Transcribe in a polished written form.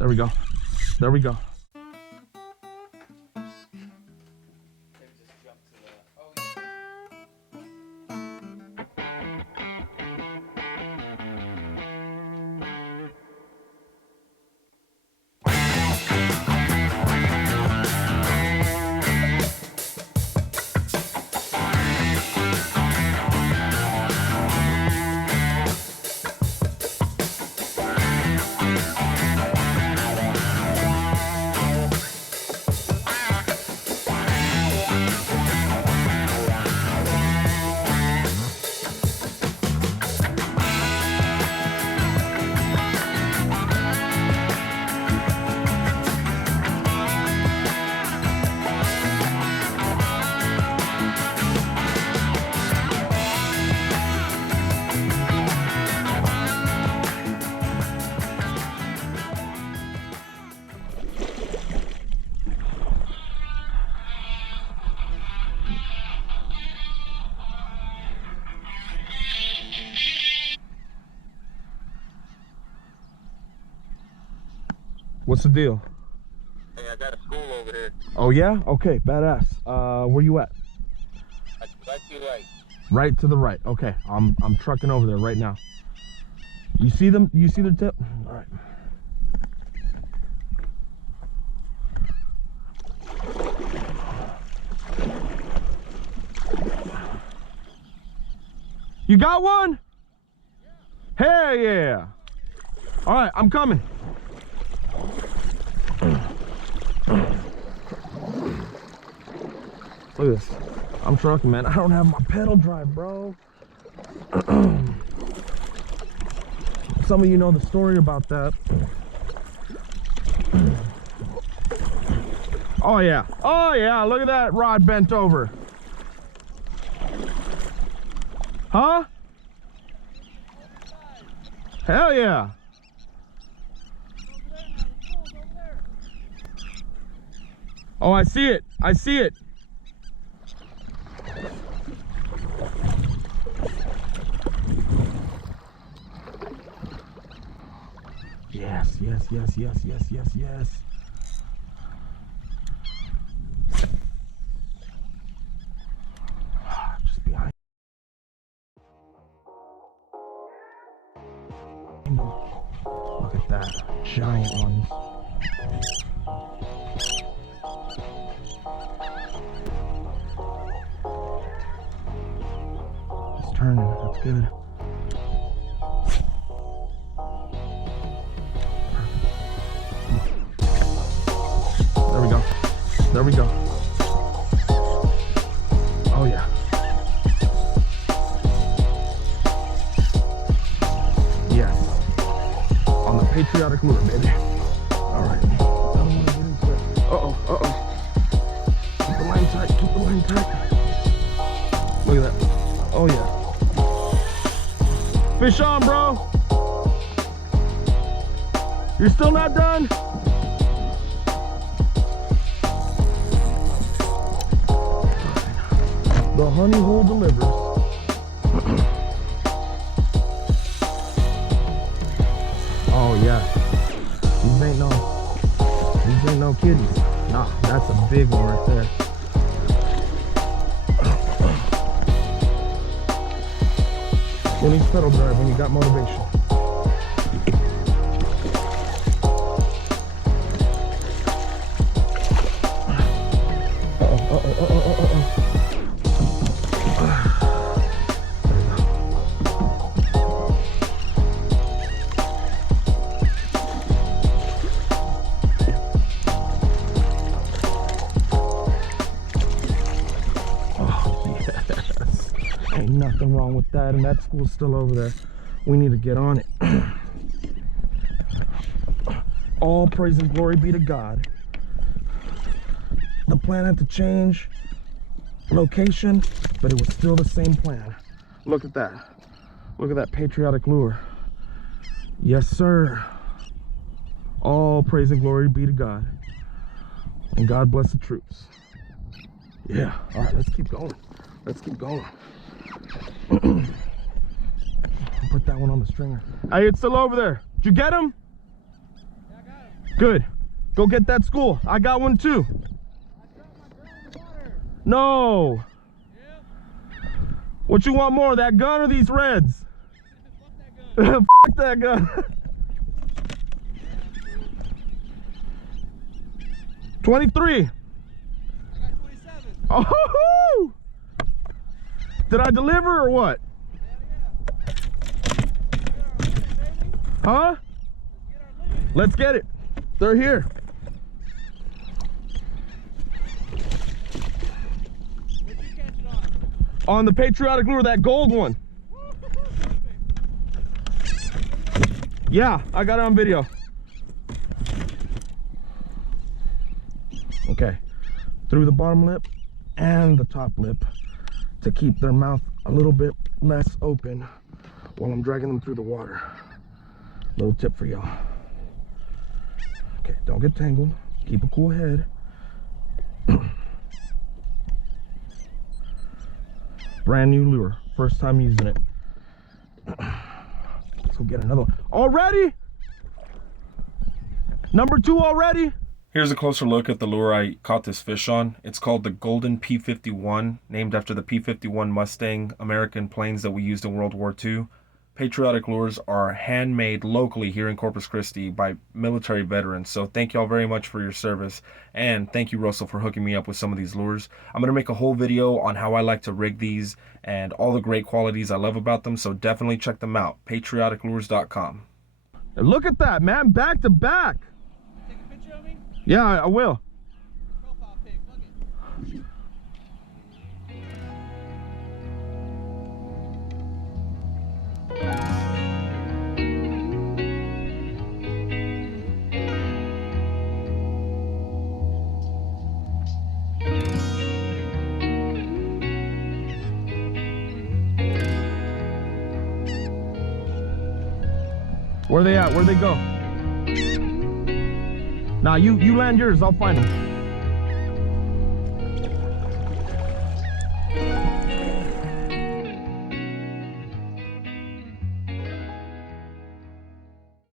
There we go. There we go. What's the deal? Hey, I got a school over there. Oh yeah? Okay, badass. Where you at? Right to the right. Right to the right. Okay, I'm trucking over there right now. You see them? You see the tip? All right. You got one? Yeah. Hell yeah. All right, I'm coming. Look at this. I'm trucking, man. I don't have my pedal drive, bro. Some of you know the story about that. Oh yeah. Oh yeah, look at that rod bent over. Huh? Hell yeah. Oh, I see it. I see it. Yes, yes, yes, yes, yes, yes, yes. Just behind. Look at that. Giant ones. It's turning. That's good. There we go. There we go. Oh yeah. Yes. On the Patriotic Lure, baby. All right. I don't want to get into it. Uh-oh, uh-oh. Keep the line tight, keep the line tight. Look at that. Oh yeah. Fish on, bro. You're still not done? The honey hole delivers. Oh yeah. These ain't no kitties. Nah, that's a big one right there. Who needs pedal drive when you got motivation? Ain't nothing wrong with that, and that school's still over there. We need to get on it. All praise and glory be to God. The plan had to change location, but it was still the same plan. Look at that. Look at that Patriotic Lure. Yes, sir. All praise and glory be to God. And God bless the troops. Yeah. All right, let's keep going. Let's keep going. Put that one on the stringer. Hey, it's still over there. Did you get him? Yeah, I got him. Good. Go get that school. I got one too. No. What you want more, that gun or these reds? Fuck that gun. 23. I got 27. Oh, did I deliver or what? Huh? Let's get it. They're here. What'd you catch it on? On the Patriotic Lure, that gold one. Yeah, I got it on video. Okay, through the bottom lip and the top lip to keep their mouth a little bit less open while I'm dragging them through the water. Little tip for y'all. Okay, don't get tangled. Keep a cool head. Brand new lure, first time using it. Let's go get another one. Already? Number 2 already? Here's a closer look at the lure I caught this fish on. It's called the Golden P-51, named after the P-51 Mustang American planes that we used in World War II. Patriotic Lures are handmade locally here in Corpus Christi by military veterans. So thank y'all very much for your service. And thank you, Russell, for hooking me up with some of these lures. I'm going to make a whole video on how I like to rig these and all the great qualities I love about them. So definitely check them out. patrioticlures.com. Look at that, man. Back to back. Take a picture of me? Yeah, I will. Profile pic, look it. Where they at? Where'd they go? Nah, you land yours. I'll find them.